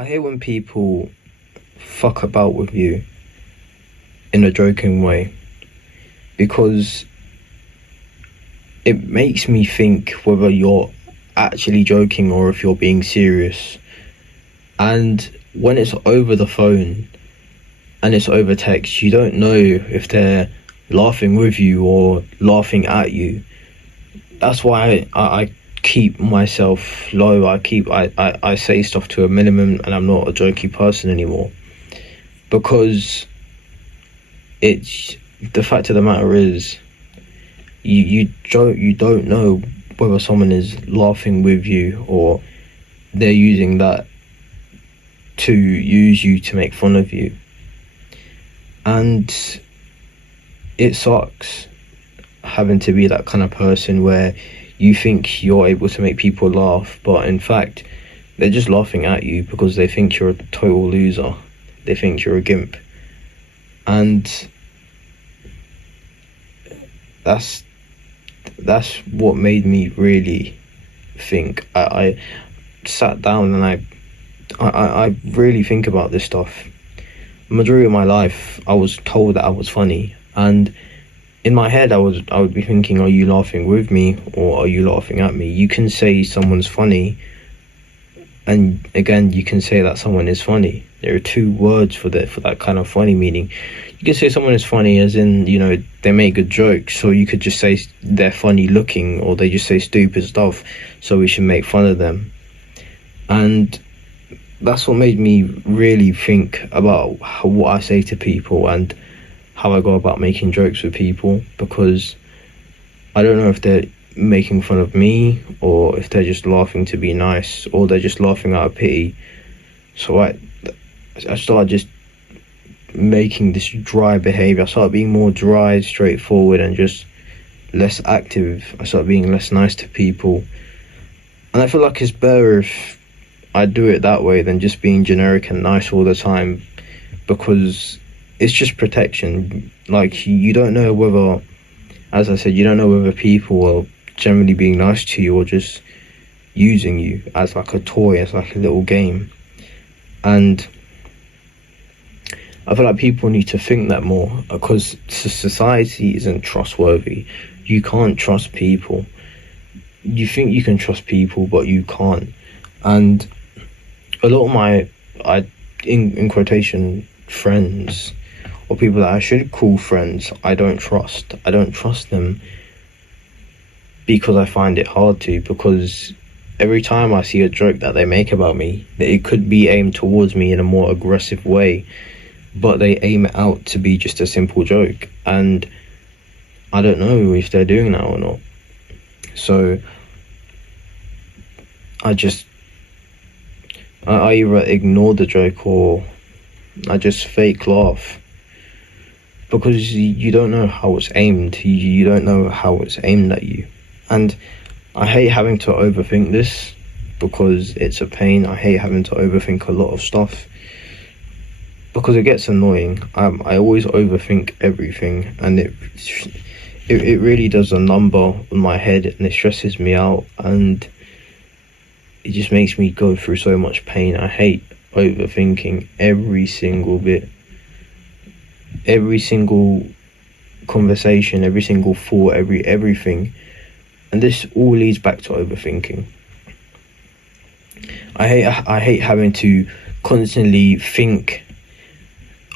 I hate when people fuck about with you in a joking way because it makes me think whether you're actually joking or if you're being serious. And when it's over the phone and it's over text, you don't know if they're laughing with you or laughing at you. That's why I keep myself low. I say stuff to a minimum, and I'm not a jokey person anymore, because it's the fact of the matter is you don't know whether someone is laughing with you or they're using that to use you to make fun of you. And it sucks having to be that kind of person where you think you're able to make people laugh, but in fact they're just laughing at you because they think you're a total loser. They think you're a gimp. And that's what made me really think. I sat down and I really think about this stuff. The majority of my life I was told that I was funny, and in my head I would be thinking, are you laughing with me or are you laughing at me? You can say someone's funny, and again you can say that someone is funny. There are two words for that kind of funny meaning. You can say someone is funny as in, they make good jokes, so you could just say they're funny looking, or they just say stupid stuff, so we should make fun of them. And that's what made me really think about what I say to people and how I go about making jokes with people, because I don't know if they're making fun of me or if they're just laughing to be nice or they're just laughing out of pity. So I started just making this dry behavior. I started being more dry, straightforward, and just less active. I started being less nice to people, and I feel like it's better if I do it that way than just being generic and nice all the time, because it's just protection. Like, you don't know whether, as I said, you don't know whether people are generally being nice to you or just using you as like a toy, as like a little game. And I feel like people need to think that more, because society isn't trustworthy. You can't trust people. You think you can trust people, but you can't. And a lot of my, in quotation, friends, or people that I should call friends, I don't trust. I don't trust them because I find it hard to, because every time I see a joke that they make about me, that it could be aimed towards me in a more aggressive way, but they aim it out to be just a simple joke, and I don't know if they're doing that or not. So I either ignore the joke or I just fake laugh, because you don't know how it's aimed. You don't know how it's aimed at you. And I hate having to overthink this, because it's a pain. I hate having to overthink a lot of stuff, because it gets annoying. I always overthink everything, and it really does a number on my head, and it stresses me out, and it just makes me go through so much pain. I hate overthinking every single bit, every single conversation, every single thought, everything. And this all leads back to overthinking. I hate having to constantly think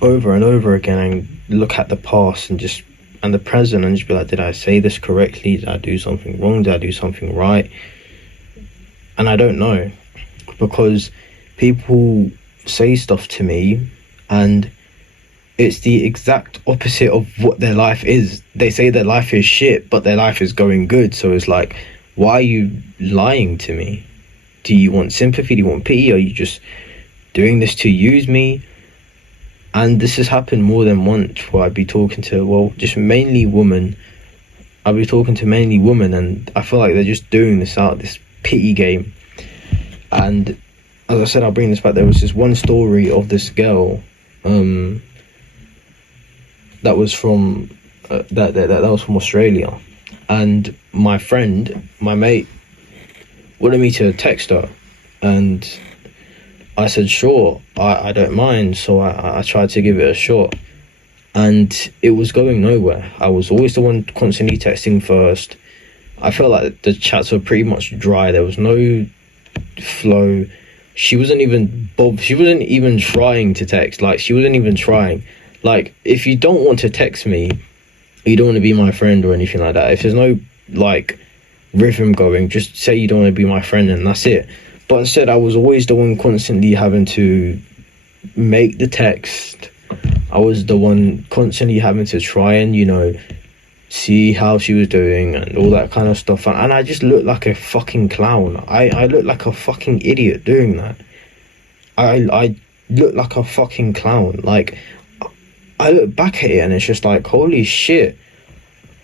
over and over again and look at the past and the present and just be like, did I say this correctly? Did I do something wrong? Did I do something right? And I don't know, because people say stuff to me and it's the exact opposite of what their life is. They say their life is shit, but their life is going good. So it's like, why are you lying to me? Do you want sympathy? Do you want pity? Are you just doing this to use me? And this has happened more than once, where I'd be talking to, just mainly women. I'll be talking to mainly women, and I feel like they're just doing this out, this pity game. And as I said, I'll bring this back. There was this one story of this girl, that was from that was from Australia, and my friend, my mate, wanted me to text her, and I said, sure, I don't mind. So I tried to give it a shot. And it was going nowhere. I was always the one constantly texting first. I felt like the chats were pretty much dry. There was no flow. She wasn't even trying to text. Like, she wasn't even trying. Like, if you don't want to text me, you don't want to be my friend or anything like that. If there's no, like, rhythm going, just say you don't want to be my friend and that's it. But instead, I was always the one constantly having to make the text. I was the one constantly having to try and, see how she was doing and all that kind of stuff. And I just looked like a fucking clown. I looked like a fucking idiot doing that. I looked like a fucking clown. Like, I look back at it and it's just like, holy shit,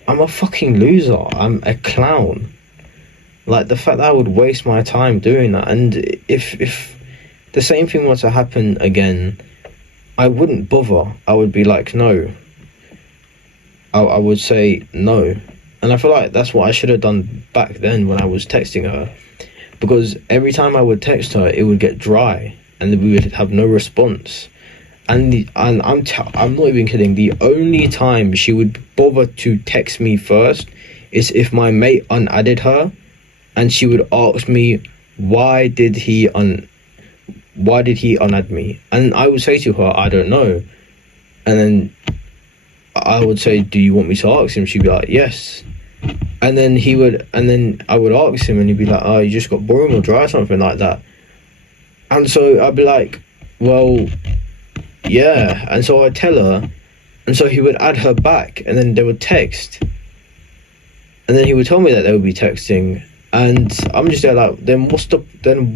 I'm a fucking loser. I'm a clown. Like, the fact that I would waste my time doing that. And if the same thing were to happen again, I wouldn't bother. I would be like, no. I would say no. And I feel like that's what I should have done back then when I was texting her. Because every time I would text her, it would get dry and we would have no response. And I'm not even kidding. The only time she would bother to text me first is if my mate unadded her, and she would ask me, why did he unadd me? And I would say to her, I don't know. And then I would say, do you want me to ask him? She'd be like, yes. And then I would ask him and he'd be like, oh, you just got boring or dry or something like that. And so I'd be like, well, yeah. And so I'd tell her, and so he would add her back and then they would text. And then he would tell me that they would be texting. And I'm just there like, then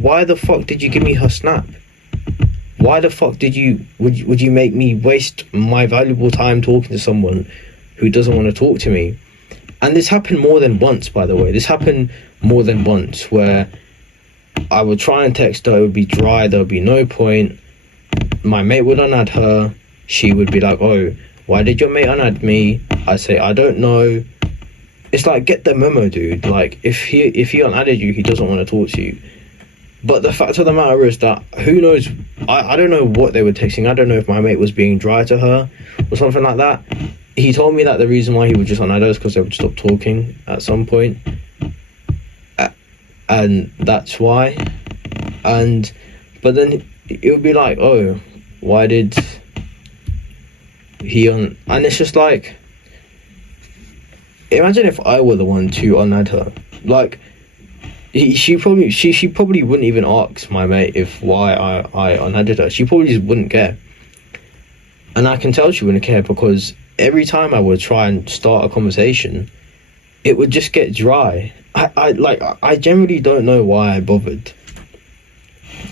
why the fuck did you give me her snap? Why the fuck would you make me waste my valuable time talking to someone who doesn't want to talk to me? And this happened more than once, by the way. This happened more than once where I would try and text her, it would be dry, there would be no point. My mate would unadd her. She would be like, oh, why did your mate unadd me? I'd say, I don't know. It's like, get the memo, dude. Like, if he unadded you, he doesn't want to talk to you. But the fact of the matter is that, who knows, I don't know what they were texting. I don't know if my mate was being dry to her or something like that. He told me that the reason why he would just unadd her is because they would stop talking at some point. And that's why. But then it would be like, oh, why did he and it's just like, imagine if I were the one to unadd her. Like, she probably wouldn't even ask my mate why I unadded her. She probably just wouldn't care. And I can tell she wouldn't care because every time I would try and start a conversation, it would just get dry. I generally don't know why I bothered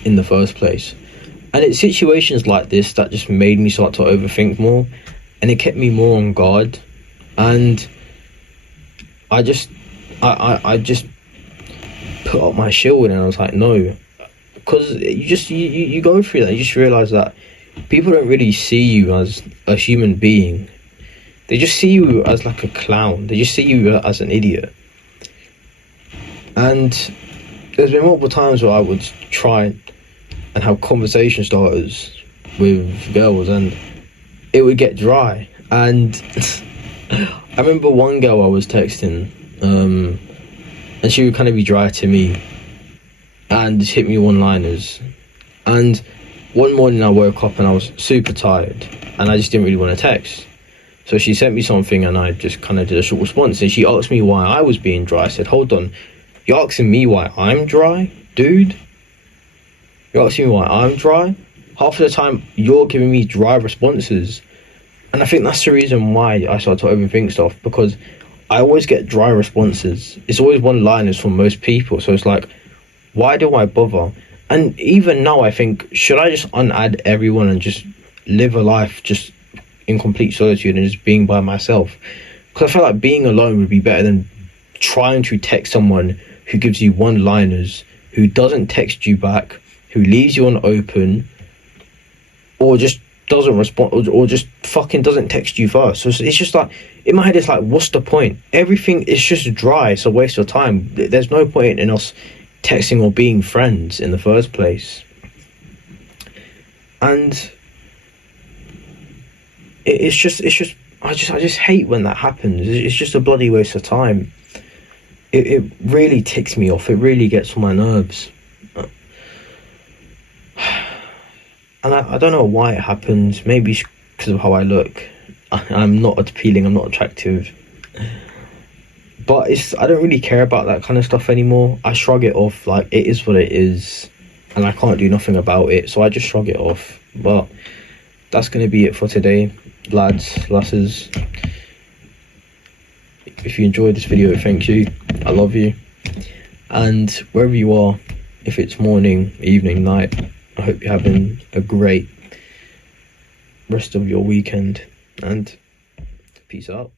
in the first place. And it's situations like this that just made me start to overthink more, and it kept me more on guard. And I just put up my shield and I was like, no. Because you go through that, you just realise that people don't really see you as a human being. They just see you as like a clown. They just see you as an idiot. And there's been multiple times where I would try and have conversation starters with girls and it would get dry. And I remember one girl I was texting, and she would kind of be dry to me and just hit me one-liners. And one morning I woke up and I was super tired and I just didn't really want to text. So she sent me something and I just kind of did a short response, and she asked me why I was being dry. I said, hold on, you're asking me why I'm dry? Dude, you're asking me why I'm dry? Half of the time you're giving me dry responses. And I think that's the reason why I started to overthink stuff, because I always get dry responses. It's always one-liners from most people. So it's like, why do I bother? And even now I think, should I just unadd everyone and just live a life just in complete solitude and just being by myself? Because I feel like being alone would be better than trying to text someone who gives you one-liners, who doesn't text you back, who leaves you on open, or just doesn't respond, or just fucking doesn't text you first. So it's just like, in my head it's like, what's the point? Everything is just dry. It's a waste of time. There's no point in us texting or being friends in the first place. and it's just I just hate when that happens. It's just a bloody waste of time. It really ticks me off. It really gets on my nerves. And I don't know why it happens. Maybe it's because of how I look. I'm not appealing, I'm not attractive. But I don't really care about that kind of stuff anymore. I shrug it off, like, it is what it is. And I can't do nothing about it. So I just shrug it off. But that's going to be it for today, lads, lasses. If you enjoyed this video, thank you. I love you. And wherever you are, if it's morning, evening, night, I hope you're having a great rest of your weekend. And peace out.